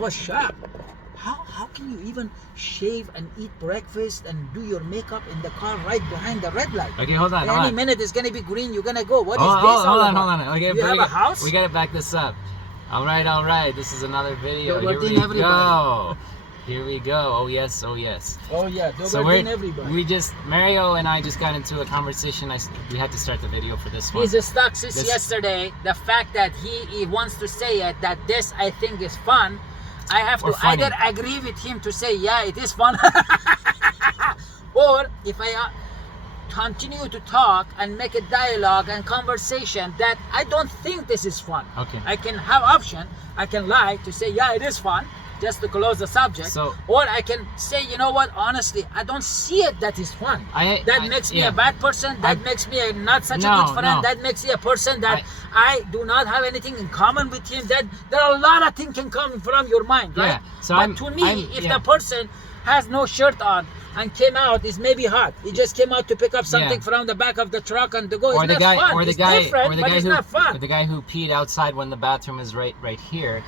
I was shocked. How can you even shave and eat breakfast and do your makeup in the car right behind the red light? Okay, hold on. Any minute it's gonna be green. You're gonna go. What is this? Hold on. Okay, you have a house? We gotta back this up. All right. This is another video. Here we go. Here we go. Oh yes. Oh yeah. So everybody. Mario and I just got into a conversation. We had to start the video for this one. He's stuck since yesterday. The fact that he wants to say it, that this I think is fun. I have to either agree with him to say, yeah, it is fun. Or if I continue to talk and make a dialogue and conversation that I don't think this is fun. Okay. I can have option. I can lie to say, yeah, it is fun, just to close the subject. Or I can say, you know what, honestly, I don't see it that is fun. That makes me a bad person. That makes me not such a good friend. That makes me a person that I do not have anything in common with him. That there are a lot of things can come from your mind, right? But to me, if the person has no shirt on and came out, is maybe hot. He just came out to pick up something from the back of the truck and to go. It's not fun. It's different, but it's not fun. Or the guy who peed outside when the bathroom is right here.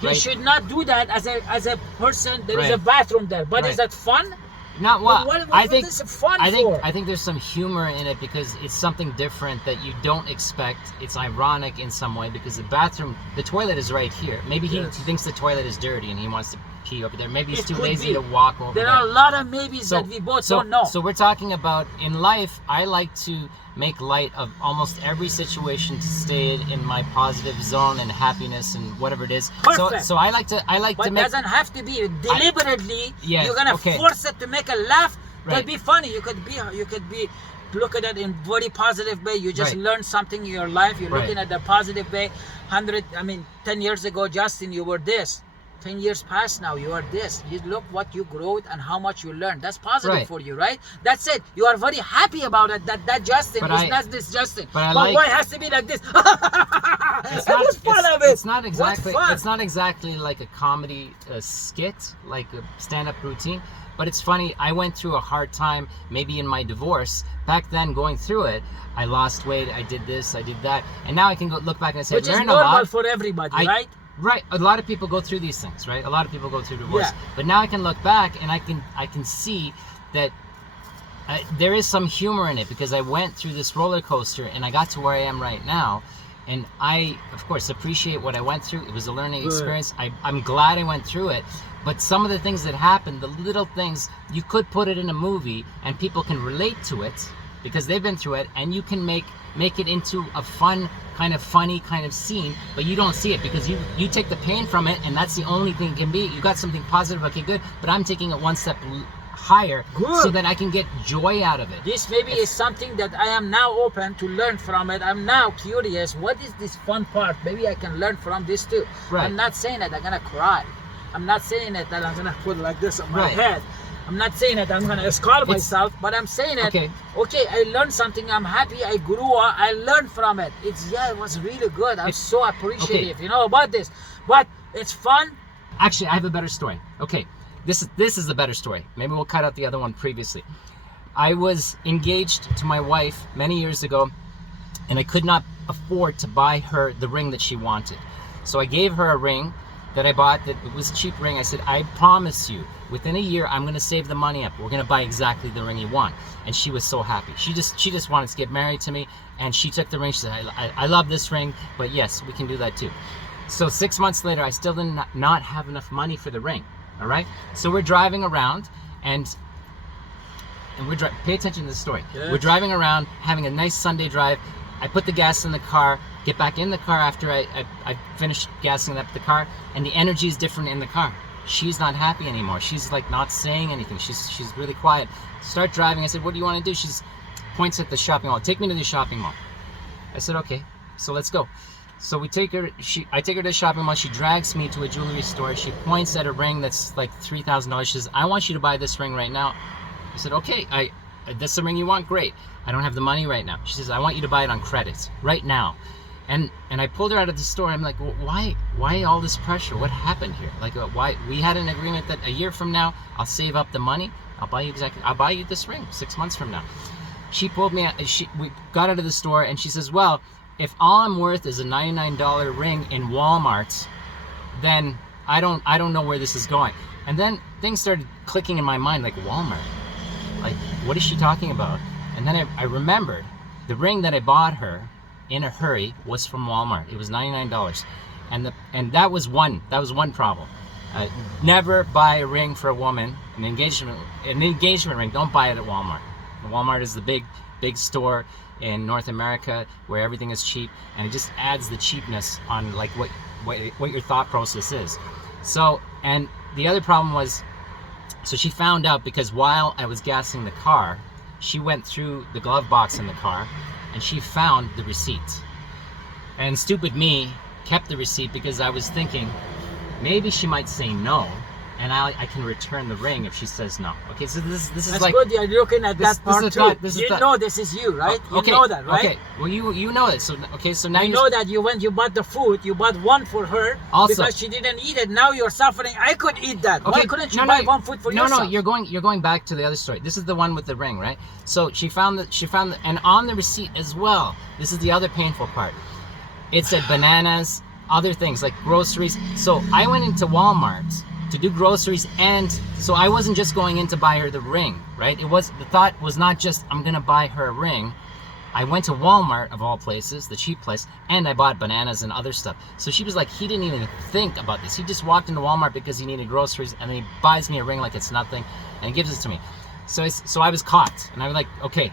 He should not do that as a person. There is a bathroom there, but is that fun? Not what I think. Is fun I think there's some humor in it because it's something different that you don't expect. It's ironic in some way because the toilet is right here. Maybe he thinks the toilet is dirty and he wants to pee over there. Maybe he's too lazy to walk over there. There are a lot of maybes that we both don't know. So we're talking about in life. I like to make light of almost every situation to stay in my positive zone and happiness and whatever it is. Perfect. So I like to make. But it doesn't have to be deliberately. You're gonna force it to make a laugh. Could be funny. You could be look at it in very positive way. You just learn something in your life. You're looking at the positive way. 10 years ago, Justin, you were this. 10 years past now, you are this. You look what you growed and how much you learned. That's positive for you, right? That's it. You are very happy about it. That Justin is not this Justin. But why it has to be like this? It's not exactly like a comedy skit, like a stand-up routine. But it's funny. I went through a hard time, maybe in my divorce. Back then, going through it, I lost weight. I did this. I did that. And now I can look back and say, which is normal for everybody, right? Right, a lot of people go through these things, right? A lot of people go through divorce, but now I can look back and I can see that there is some humor in it because I went through this roller coaster and I got to where I am right now, and I, of course, appreciate what I went through. It was a learning experience. I'm glad I went through it, but some of the things that happened, the little things, you could put it in a movie and people can relate to it because they've been through it, and you can make it into a fun, funny kind of scene, but you don't see it because you take the pain from it, and that's the only thing it can be. You got something positive, okay, good, but I'm taking it one step higher so that I can get joy out of it. This maybe is something that I am now open to learn from it. I'm now curious, what is this fun part? Maybe I can learn from this too. I'm not saying that I'm gonna cry. I'm not saying that I'm gonna put like this on my head. I'm not saying that I'm gonna scar myself, but I'm saying that okay, I learned something. I'm happy. I grew up. I learned from it. It was really good. I'm so appreciative, about this. But it's fun. Actually, I have a better story. Okay, this is the better story. Maybe we'll cut out the other one previously. I was engaged to my wife many years ago, and I could not afford to buy her the ring that she wanted. So I gave her a ring that I bought that it was a cheap ring. I said, I promise you, within a year, I'm gonna save the money up. We're gonna buy exactly the ring you want. And she was so happy. She just wanted to get married to me, and she took the ring. She said, I love this ring, but yes, we can do that too. So 6 months later, I still did not have enough money for the ring. All right. So we're driving around, and pay attention to the story. Yes. We're driving around, having a nice Sunday drive. I put the gas in the car, get back in the car after I finished gassing up the car, and the energy is different in the car. She's not happy anymore. She's like not saying anything. She's really quiet. Start driving. I said, what do you want to do? She points at the shopping mall. Take me to the shopping mall. I said, okay, so let's go. So I take her to the shopping mall. She drags me to a jewelry store. She points at a ring that's like $3,000. She says, I want you to buy this ring right now. I said, okay, that's the ring you want? Great. I don't have the money right now. She says, I want you to buy it on credit right now. And I pulled her out of the store. I'm like, well, why all this pressure? What happened here? Like, why? We had an agreement that a year from now, I'll save up the money. I'll buy you this ring 6 months from now. She pulled me out. We got out of the store, and she says, well, if all I'm worth is a $99 ring in Walmart, then I don't know where this is going. And then things started clicking in my mind, like Walmart. Like, what is she talking about? And then I remembered the ring that I bought her in a hurry was from Walmart. It was $99. And that was one problem. Never buy a ring for a woman, an engagement ring. Don't buy it at Walmart. Walmart is the big store in North America where everything is cheap, and it just adds the cheapness on like what your thought process is. So, and the other problem was, so she found out because while I was gassing the car, she went through the glove box in the car and she found the receipt. And stupid me kept the receipt because I was thinking maybe she might say no, and I can return the ring if she says no. Okay, so this is That's like good. You're looking at that part too. You know this is you, right? Okay, you know that, right? Okay. Well, you know it. So okay, so now you know that you bought the food. You bought one for her also, because she didn't eat it. Now you're suffering. I could eat that. Okay. Why couldn't you buy one food for yourself? No, you're going back to the other story. This is the one with the ring, right? So she found and on the receipt as well. This is the other painful part. It said bananas, other things like groceries. So I went into Walmart to do groceries, and so I wasn't just going in to buy her the ring, right? The thought was not just I'm gonna buy her a ring. I went to Walmart of all places, the cheap place, and I bought bananas and other stuff. So she was like, he didn't even think about this. He just walked into Walmart because he needed groceries, and then he buys me a ring like it's nothing and gives it to me. So I was caught, and I was like, okay,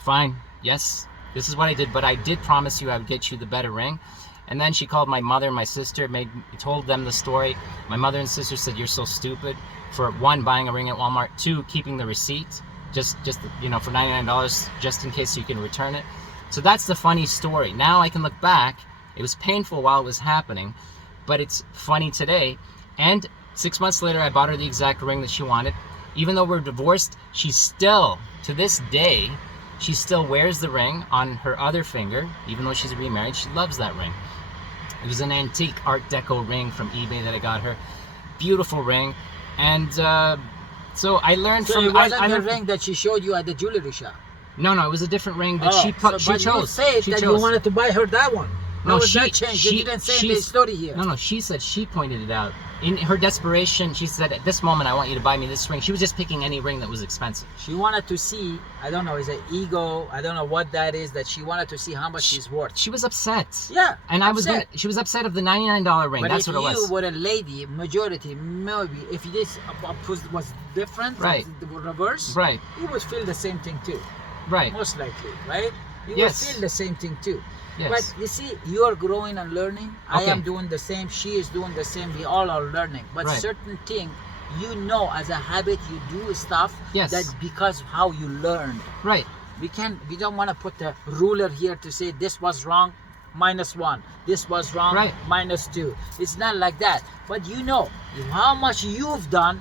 fine, yes, this is what I did, but I did promise you I would get you the better ring. And then she called my mother and my sister, told them the story. My mother and sister said, you're so stupid for one, buying a ring at Walmart, two, keeping the receipt, just for $99, just in case you can return it. So that's the funny story. Now I can look back. It was painful while it was happening, but it's funny today. And 6 months later, I bought her the exact ring that she wanted. Even though we're divorced, she still, to this day, she still wears the ring on her other finger. Even though she's remarried, she loves that ring. It was an antique Art Deco ring from eBay that I got her. Beautiful ring. And so I learned from... So it wasn't the ring that she showed you at the jewelry shop? No, it was a different ring that she chose. But you said that you wanted to buy her that one. No, she didn't say in the story here. No, she said she pointed it out. In her desperation, she said, at this moment, I want you to buy me this ring. She was just picking any ring that was expensive. She wanted to see, I don't know, is it ego? I don't know what that is, that she wanted to see how much she's worth. She was upset. Yeah, and she was upset of the $99 ring. That's what it was. But if you were a lady, majority, maybe, if this was different, right, the reverse, right, you would feel the same thing too. Right. Most likely, right? You yes. would feel the same thing too. Yes. But you see, you are growing and learning. Okay. I am doing the same. She is doing the same. We all are learning. But right. certain thing, as a habit, you do stuff yes. that because how you learned. Right. We don't want to put the ruler here to say this was wrong, -1. This was wrong, right. -2. It's not like that. But how much you've done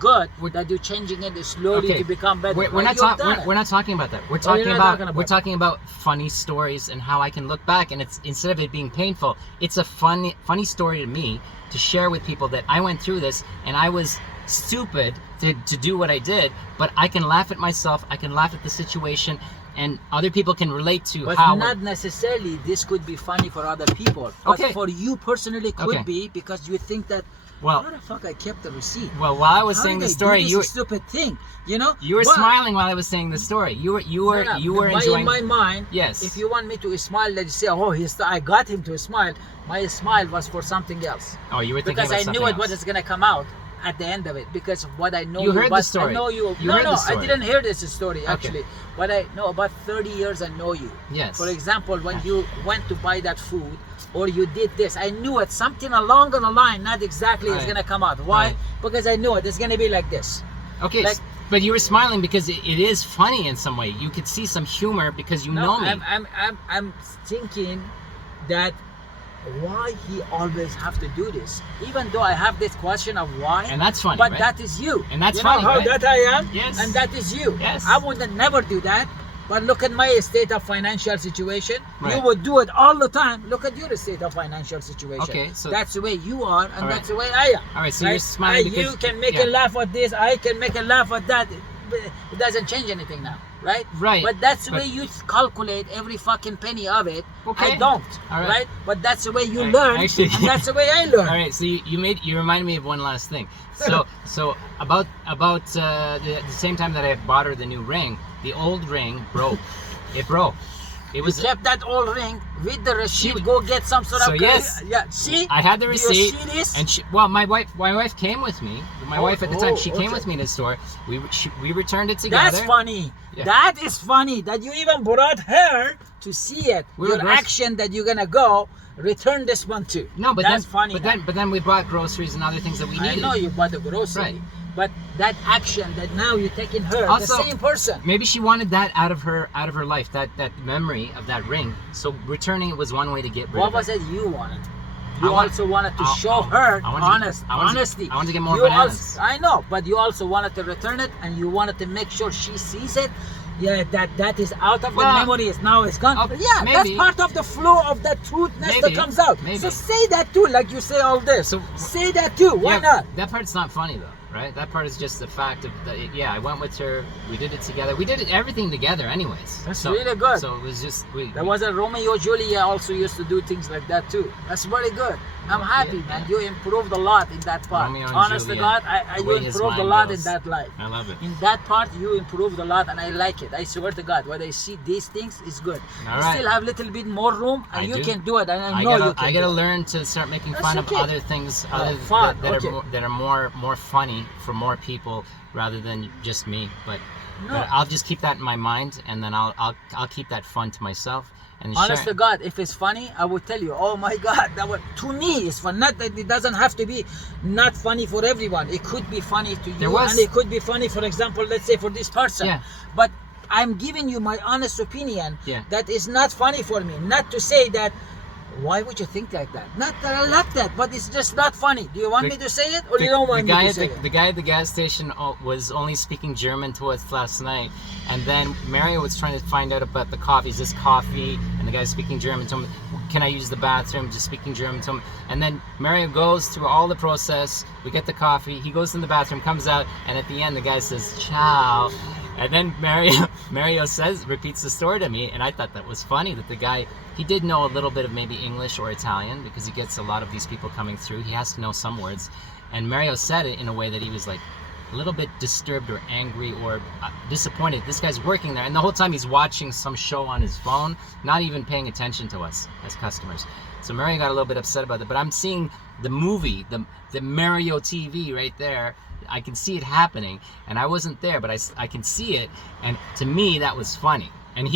good, that you're changing it slowly to become better. We're not talking about that. We're talking about funny stories and how I can look back, and it's, instead of it being painful, it's a funny story to me to share with people that I went through this and I was stupid to do what I did, but I can laugh at myself, I can laugh at the situation, and other people can relate to but how... But not necessarily this could be funny for other people. But for you personally could be, because you think that, how the fuck I kept the receipt? Well, while I was saying the story, you were... stupid thing, You were smiling while I was saying the story. You were enjoying... In my mind, yes. If you want me to smile, let's say, I got him to smile. My smile was for something else. Oh, you were thinking about something else. Because I knew what is going to come out at the end of it, because of what I know. You heard the story. I know you. I didn't hear this story actually. Okay. But I know about 30 years I know you. Yes. For example, when you went to buy that food or you did this, I knew it. Something along the line, not exactly is going to come out. Why? Right. Because I knew it. It's going to be like this. Okay. But you were smiling because it is funny in some way. You could see some humor because you know me. I'm thinking that why he always have to do this, even though I have this question of why. And that's funny, but right? That is you. And that's funny, funny, how that I am. Yes. And that is you. Yes. I would never do that. But look at my state of financial situation. Right. You would do it all the time. Look at your state of financial situation. Okay, so that's the way you are, and that's the way I am. All right, so you're smiling because you can make a laugh at this. I can make a laugh at that. It doesn't change anything now. right? Right. But that's the way you calculate every fucking penny of it. Okay. I don't, right? But that's the way you learn, actually, and that's the way I learn. All right, so you reminded me of one last thing. So about the same time that I bought her the new ring, the old ring broke. It broke. It was kept that old ring with the receipt. Go get some sort of. So yes, yeah. See, I had the receipt. Do you see this? And my wife came with me. My wife at the time, she came with me to the store. We returned it together. That's funny. Yeah. That is funny that you even brought her to see it. Your action that you're gonna go return this one too. No, but that's then, funny. But then we bought groceries and other things that we needed. I know you bought the grocery. Right. But that action that now you're taking her, also, the same person. Maybe she wanted that out of her life, that memory of that ring. So returning it was one way to get rid of it. What was it you wanted? You also wanted to show her honesty. I wanted to get more bananas. I know, but you also wanted to return it, and you wanted to make sure she sees it. Yeah, that is out of the memory. Now it's gone. Yeah, that's part of the flow of that truthness that comes out. So say that too, like you say all this. So say that too. Why not? That part's not funny though. Right? That part is just the fact of I went with her. We did it together. We did everything together, anyways. That's really good. So it was just there was a Romeo Juliet also used to do things like that too. That's very good. I'm happy, man. You improved a lot in that part. Honest to God, you improved a lot in that life. I love it. In that part, you improved a lot, and I like it. I swear to God, when I see these things, it's good. All you right. still have a little bit more room, and you can do it. And I know you can. I gotta learn to start making fun of other things, that are more funny for more people rather than just me. But I'll just keep that in my mind, and then I'll keep that fun to myself. And honest to God, if it's funny, I would tell you, oh my God, to me it's fun. Not that it doesn't have to be not funny for everyone. It could be funny to you, and it could be funny, for example, let's say for this person. Yeah. But I'm giving you my honest opinion. That is not funny for me. Not to say that, why would you think like that? Not that I like that, but it's just not funny. Do you want me to say it, or you don't want me to say it? The guy at the gas station was only speaking German to us last night, and then Mario was trying to find out about the coffee. Is this coffee? And the guy's speaking German to him. Can I use the bathroom? Just speaking German to him. And then Mario goes through all the process. We get the coffee. He goes in the bathroom, comes out, and at the end the guy says, ciao. And then Mario repeats the story to me, and I thought that was funny that the guy, he did know a little bit of maybe English or Italian because he gets a lot of these people coming through. He has to know some words. And Mario said it in a way that he was like a little bit disturbed or angry or disappointed. This guy's working there, and the whole time he's watching some show on his phone, not even paying attention to us as customers. So Mario got a little bit upset about it, but I'm seeing the movie, the Mario TV right there. I can see it happening, and I wasn't there, but I can see it, and to me that was funny. And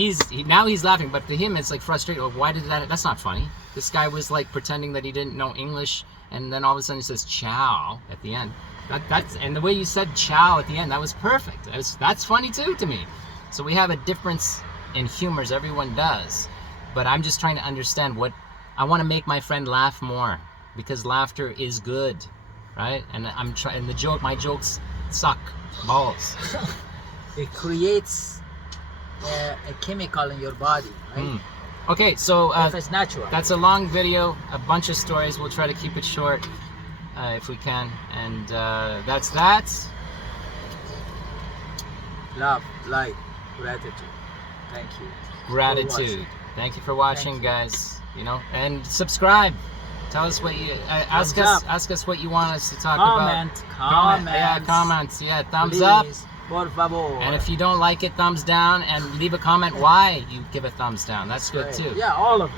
now he's laughing, but to him it's like frustrating. Oh, why did that's not funny. This guy was like pretending that he didn't know English, and then all of a sudden he says ciao at the end. And the way you said ciao at the end, that was perfect. That's funny too to me. So we have a difference in humors, everyone does, but I'm just trying to understand what I want to make my friend laugh more, because laughter is good. Right? And I'm trying. My jokes suck balls. It creates a chemical in your body, right? Okay, so if it's natural. That's a long video, a bunch of stories. We'll try to keep it short if we can. And that's that. Love, light, gratitude. Thank you. Gratitude. Thank you for watching, guys. And subscribe. Tell us what you ask us what you want us to talk about. Comments. Yeah, thumbs up. Por favor. And if you don't like it, thumbs down, and leave a comment why you give a thumbs down. That's good too. Yeah, all of